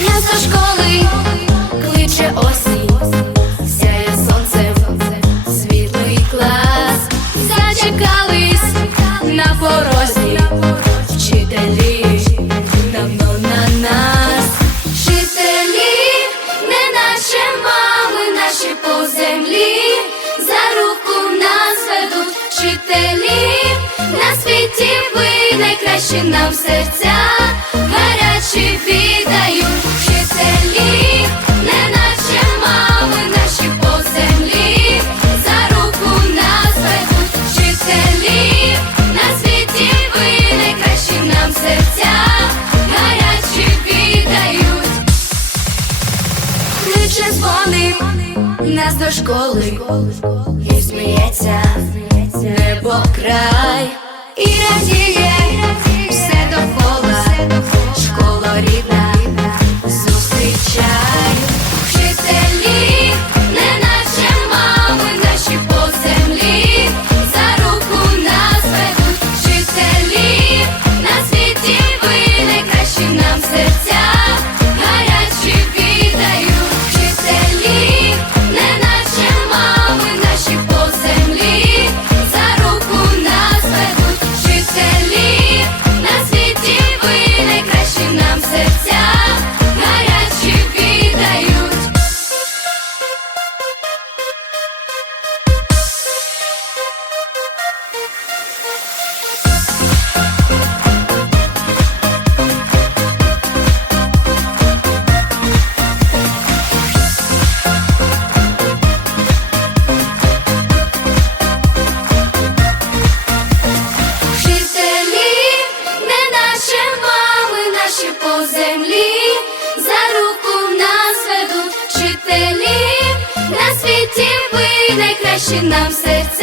Місто школи найкращі нам серця, гарячі віддають вчителі, не наші мами, наші по землі, за руку нас ведуть вчителі, на світі ви найкращі нам серця, гарячі віддають. Кличе дзвоник нас до школи і сміється небо край і радіє наші по землі, за руку нас ведуть вчителі, на світі ви найкращі нам віддають.